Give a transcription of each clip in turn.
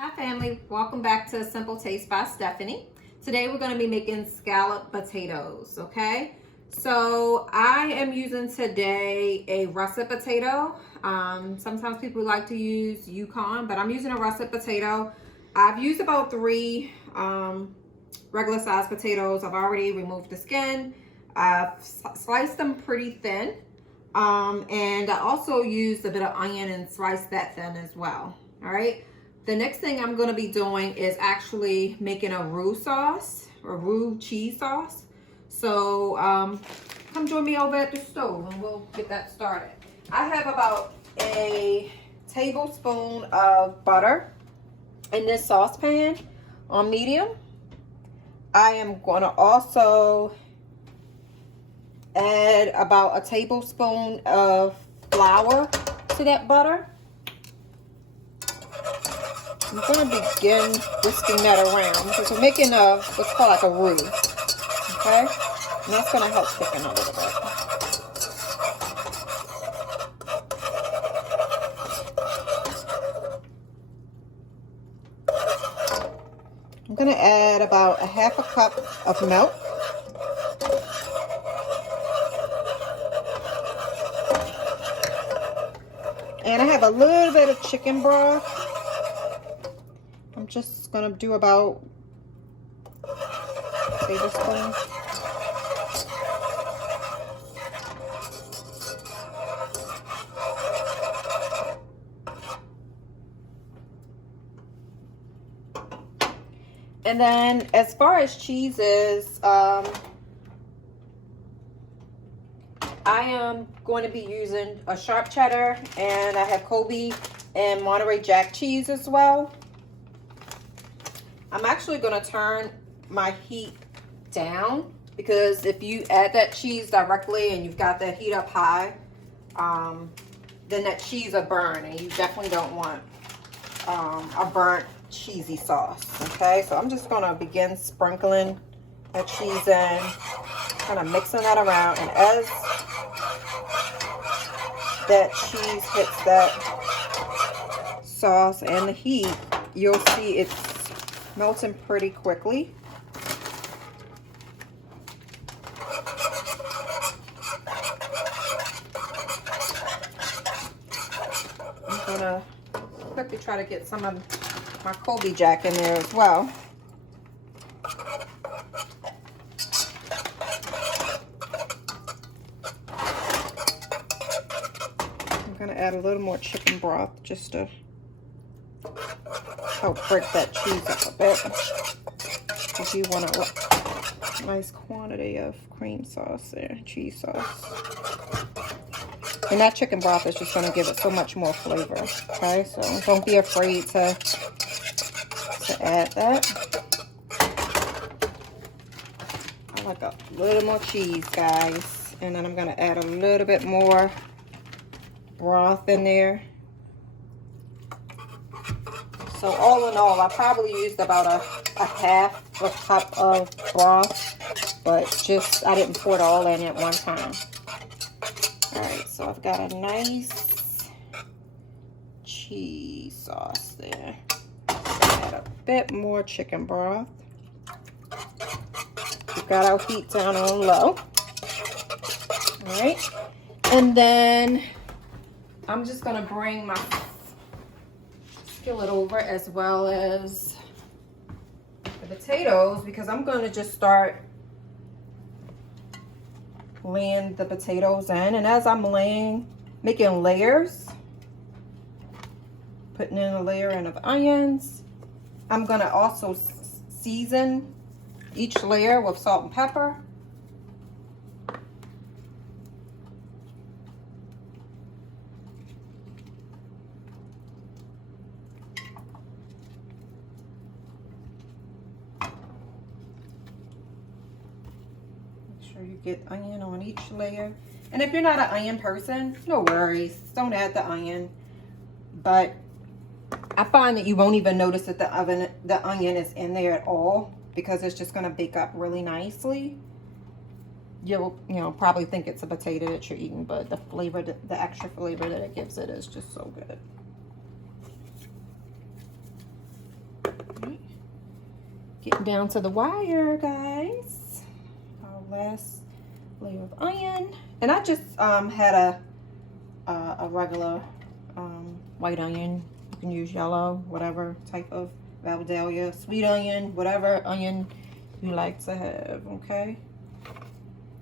Hi family, welcome back to Simple Taste by Stephanie. Today we're going to be making scalloped potatoes, okay? So I am using today a russet potato. Sometimes people like to use Yukon, but I'm using a russet potato. I've used about three regular sized potatoes. I've already removed the skin. I've sliced them pretty thin. And I also used a bit of onion and sliced that thin as well, all right? The next thing I'm going to be doing is actually making a roux sauce, or roux cheese sauce. So come join me over at the stove and we'll get that started. I have about a tablespoon of butter in this saucepan on medium. I am going to also add about a tablespoon of flour to that butter. I'm going to begin whisking that around because we're making what's called like a roux, okay? And that's going to help thicken a little bit. I'm going to add about a half a cup of milk. And I have a little bit of chicken broth. I'm just gonna do about a tablespoon. And then as far as cheeses, I am going to be using a sharp cheddar, and I have Kobe and Monterey Jack cheese as well. I'm actually going to turn my heat down because if you add that cheese directly and you've got that heat up high, then that cheese will burn, and you definitely don't want a burnt cheesy sauce. Okay, so I'm just going to begin sprinkling that cheese in, kind of mixing that around, and as that cheese hits that sauce and the heat, you'll see it's melting pretty quickly. I'm gonna quickly try to get some of my Kobe Jack in there as well. I'm gonna add a little more chicken broth just to help break that cheese up a bit. If you want a nice quantity of cream sauce there, cheese sauce. And that chicken broth is just going to give it so much more flavor. Okay, so don't be afraid to add that. I like a little more cheese, guys. And then I'm going to add a little bit more broth in there. So all in all, I probably used about a half a cup of broth, but just I didn't pour it all in at one time. All right, so I've got a nice cheese sauce there. Add a bit more chicken broth. We've got our heat down on low. All right, and then I'm just gonna bring my skillet over as well as the potatoes, because I'm going to just start laying the potatoes in. And as I'm making layers, putting in a layer in of onions, I'm going to also season each layer with salt and pepper. You get onion on each layer, and if you're not an onion person, no worries, don't add the onion. But I find that you won't even notice that the onion is in there at all, because it's just going to bake up really nicely. You'll probably think it's a potato that you're eating, but the flavor, the extra flavor that it gives it is just so good. Getting down to the wire, guys. Our last layer of onion. And I just had a regular white onion. You can use yellow, whatever type of Valdelia, sweet onion, whatever onion you like to have, okay?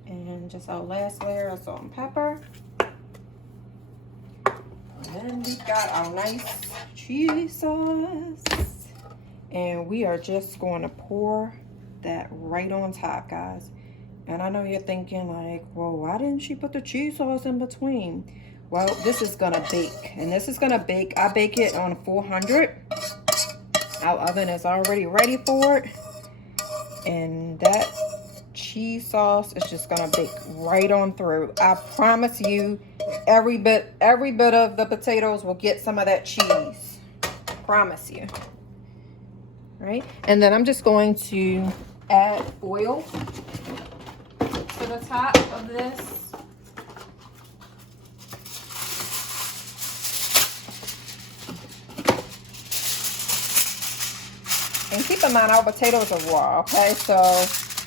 And just our last layer of salt and pepper. And then we've got our nice cheese sauce. And we are just going to pour that right on top, guys. And I know you're thinking like, well, why didn't she put the cheese sauce in between? Well, this is gonna bake, and this is gonna bake. I bake it on 400. Our oven is already ready for it. And that cheese sauce is just gonna bake right on through. I promise you, every bit of the potatoes will get some of that cheese. Promise you. Right? And then I'm just going to add oil to the top of this. And keep in mind, our potatoes are raw, okay? So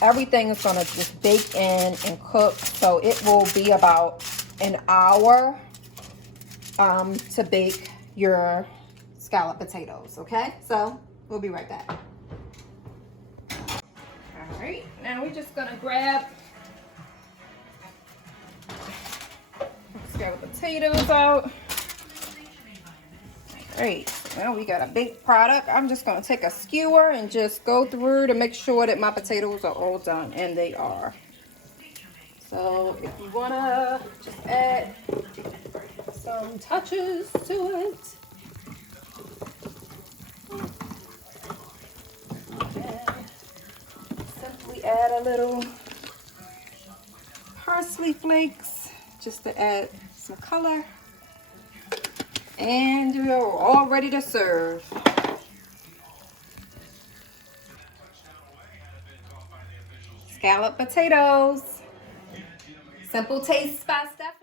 everything is gonna just bake in and cook. So it will be about an hour to bake your scalloped potatoes, okay? So we'll be right back. All right, now we're just gonna grab scalloped potatoes out. All right, well, we got a baked product. I'm just gonna take a skewer and just go through to make sure that my potatoes are all done, and they are. So if you wanna just add some touches to it. Simply add a little parsley flakes just to add some color. And we're all ready to serve. Scalloped potatoes. Simple taste by Steph.